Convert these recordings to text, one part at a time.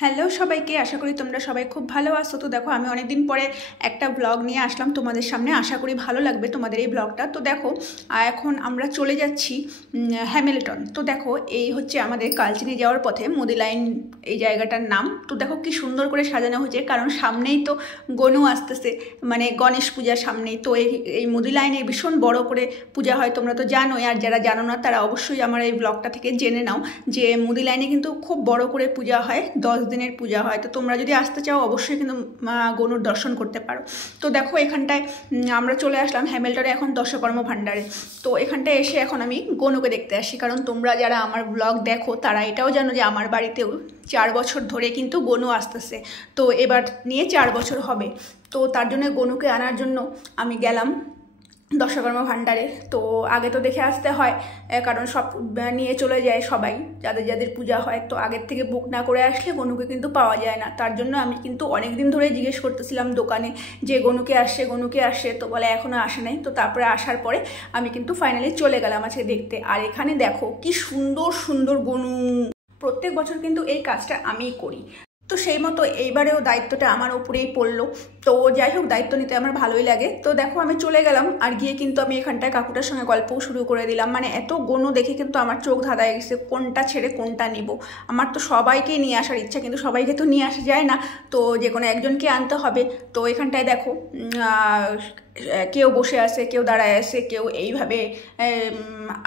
Hello সবাইকে, আশা করি তোমরা সবাই খুব ভালো আছো। তো দেখো আমি অনেকদিন পরে একটা ব্লগ নিয়ে আসলাম তোমাদের সামনে। আশা করি ভালো লাগবে তোমাদের এই ব্লগটা। তো দেখো এখন আমরা চলে যাচ্ছি হ্যামিল্টন। তো দেখো এই হচ্ছে আমাদের কালচিনি যাওয়ার পথে মুদি লাইন, এই জায়গাটার নাম। তো দেখো কি সুন্দর করে সাজানো হয়েছে, কারণ সামনেই তো গনু আসতেছে, মানে গণেশ পূজার সামনেই তো এই মুদি লাইনে ভীষণ বড় করে পূজা হয়, তোমরা তো জানোই। আর যারা জানো না তারা অবশ্যই আমার এই ব্লগটা থেকে জেনে নাও যে মুদি লাইনে কিন্তু খুব বড় করে পূজা হয়, 10 দিনের পূজা হয়। তো তোমরা যদি আসতে চাও অবশ্যই কিন্তু গনুর দর্শন করতে পারো। তো দেখো এখানটায় আমরা চলে আসলাম হ্যামিল্টনে, এখন দশকর্ম ভাণ্ডারে। তো এখানটায় এসে এখন আমি গনুকে দেখতে আসি, কারণ তোমরা যারা আমার ব্লগ দেখো তারা এটাও জানো যে আমার বাড়িতেও 4 বছর ধরে কিন্তু গনু আসতেছে। তো এবার নিয়ে 4 বছর হবে। তো তার জন্য গনুকে আনার জন্য আমি গেলাম দশকর্মা ভাণ্ডারে। তো আগে তো দেখে আসতে হয়, কারণ সব নিয়ে চলে যায় সবাই, যাদের যাদের পূজা হয়। তো আগের থেকে বুক না করে আসলে গনুকে কিন্তু পাওয়া যায় না। তার জন্য আমি কিন্তু অনেক দিন ধরে জিজ্ঞেস করতেছিলাম দোকানে যে গনুকে আসে, তো বলে এখনও আসে নাই। তো তারপরে আসার পরে আমি কিন্তু ফাইনালি চলে গেলাম আজকে দেখতে। আর এখানে দেখো কি সুন্দর সুন্দর গনু। প্রত্যেক বছর কিন্তু এই কাজটা আমিই করি, তো সেই মতো এইবারেও দায়িত্বটা আমার উপরেই পড়লো। তো যাই হোক, দায়িত্ব নিতে আমার ভালোই লাগে। তো দেখো আমি চলে গেলাম, আর গিয়ে কিন্তু আমি এখানটায় কাকুটার সঙ্গে গল্পও শুরু করে দিলাম। মানে এত গনু দেখে কিন্তু আমার চোখ ধাঁধায় গেছে, কোনটা ছেড়ে কোনটা নিব। আমার তো সবাইকেই নিয়ে আসার ইচ্ছা, কিন্তু সবাইকে তো নিয়ে আসা যায় না, তো যে কোনো একজনকে আনতে হবে। তো এখানটায় দেখো কেউ বসে আছে, কেউ দাঁড়ায় আছে, কেউ এইভাবে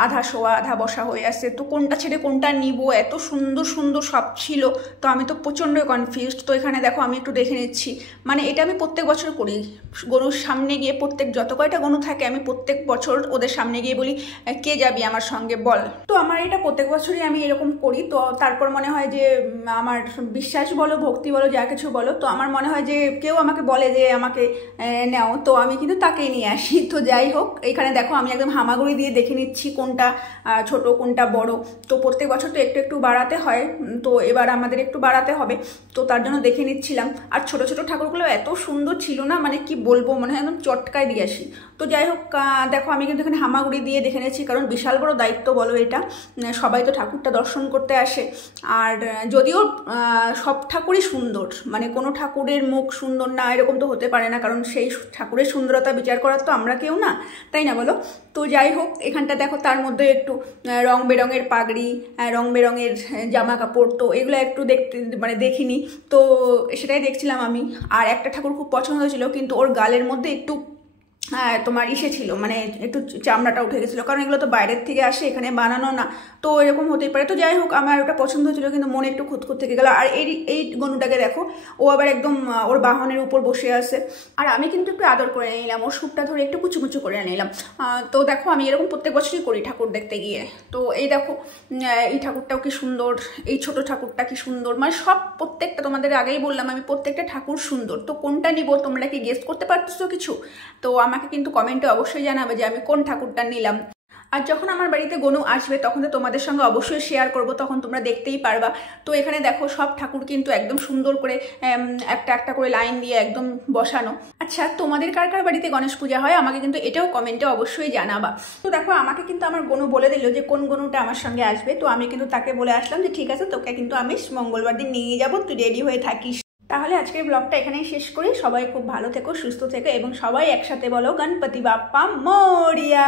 আধা শোয়া আধা বসা হয়ে আছে। তো কোনটা ছেড়ে কোনটা নিব, এত সুন্দর সুন্দর সব ছিল। তো আমি তো প্রচণ্ড কনফিউজড। তো এখানে দেখো আমি একটু দেখে নিচ্ছি, মানে এটা আমি প্রত্যেক বছর করি। গরুর সামনে গিয়ে যত কয়টা গরু থাকে আমি প্রত্যেক বছর ওদের সামনে গিয়ে বলি কে যাবি আমার সঙ্গে বল। তো আমার এটা প্রত্যেক বছরই আমি এরকম করি। তো তারপর মনে হয় যে আমার বিশ্বাস বলো, ভক্তি বলো, যা কিছু বলো, তো আমার মনে হয় যে কেউ আমাকে বলে যে আমাকে নেও, তো আমি কিন্তু তাকেই নিয়ে আসি। তো যাই হোক, এখানে দেখো আমি একদম হামাগুড়ি দিয়ে দেখে নিচ্ছি কোনটা ছোট কোনটা বড়। তো প্রত্যেক বছর তো একটু একটু বাড়াতে হয়, তো এবার আমাদের একটু বাড়াতে হবে। তো তার জন্য দেখে নিচ্ছিলাম। আর ছোট ছোট ঠাকুরগুলো এত সুন্দর ছিল না, মানে কি বলবো, মনে হয় একদম চটকায় দিয়ে আসি। তো যাই হোক, দেখো আমি কিন্তু এখানে হামাগুড়ি দিয়ে দেখে নিচ্ছি, কারণ বিশাল বড় দায়িত্ব বলো এটা। সবাই তো ঠাকুরটা দর্শন করতে আসে। আর যদিও সব ঠাকুরই সুন্দর, মানে কোনো ঠাকুরের মুখ সুন্দর না এরকম তো হতে পারে না, কারণ সেই ঠাকুরের সুন্দরতা বিচার করার তো আমরা কেউ না, তাই না বলো। তো যাই হোক, এখানটা দেখো তার মধ্যে একটু রং বেরঙের পাগড়ি, রং বেরঙের জামা কাপড়, তো এগুলো একটু দেখতে মানে দেখিনি। তো সেটাই দেখছিলাম আমি। আর একটা ঠাকুর খুব পছন্দ ছিল, কিন্তু ওর গালের মধ্যে একটু তোমার ছিল, মানে একটু চামড়াটা উঠে গেছিলো, কারণ এগুলো তো বাইরের থেকে আসে, এখানে বানানো না, তো এরকম হতেই পারে। তো যাই হোক, আমার ওটা পছন্দ ছিল, কিন্তু মনে একটু খুঁতখুত থেকে গেল। আর এই গনুটাকে দেখো, ও আবার একদম ওর বাহনের উপর বসে আছে। আর আমি কিন্তু একটু আদর করে নিলাম, ওর সুপটা ধরে একটু কুচুমুচু করে নিলাম। তো দেখো আমি এরকম প্রত্যেক বছরই করি ঠাকুর দেখতে গিয়ে। তো এই দেখো এই ঠাকুরটাও কি সুন্দর, এই ছোট ঠাকুরটা কি সুন্দর, মানে সব প্রত্যেকটা, তোমাদের আগেই বললাম আমি প্রত্যেকটা ঠাকুর সুন্দর। তো কোনটা নিব তোমরা কি গেস করতে পারতেছো কিছু? তো আমাকে কিন্তু কমেন্টে অবশ্যই জানাবে যে আমি কোন ঠাকুরটা নিলাম। আর যখন আমার বাড়িতে গনু আসবে তখন তো তোমাদের সঙ্গে অবশ্যই শেয়ার করব, তখন তোমরা দেখতেই পারবা। তো এখানে দেখো সব ঠাকুর কিন্তু একদম সুন্দর করে একটা একটা করে লাইন দিয়ে একদম বসানো। আচ্ছা, তোমাদের কার কার বাড়িতে গণেশ পূজা হয় আমাকে কিন্তু এটাও কমেন্টে অবশ্যই জানাবা। তো দেখো আমাকে কিন্তু আমার গনু বলে দিল যে কোন গনুটা আমার সঙ্গে আসবে। তো আমি কিন্তু তাকে বলে আসলাম যে ঠিক আছে, তোকে কিন্তু আমি মঙ্গলবার দিন নিয়ে যাবো, তুই রেডি হয়ে থাকিস। তাহলে আজকের ব্লগটা এখানেই শেষ করি। সবাই খুব ভালো থেকো, সুস্থ থেকো, এবং সবাই একসাথে বলো গণপতি বাপ্পা মোরিয়া।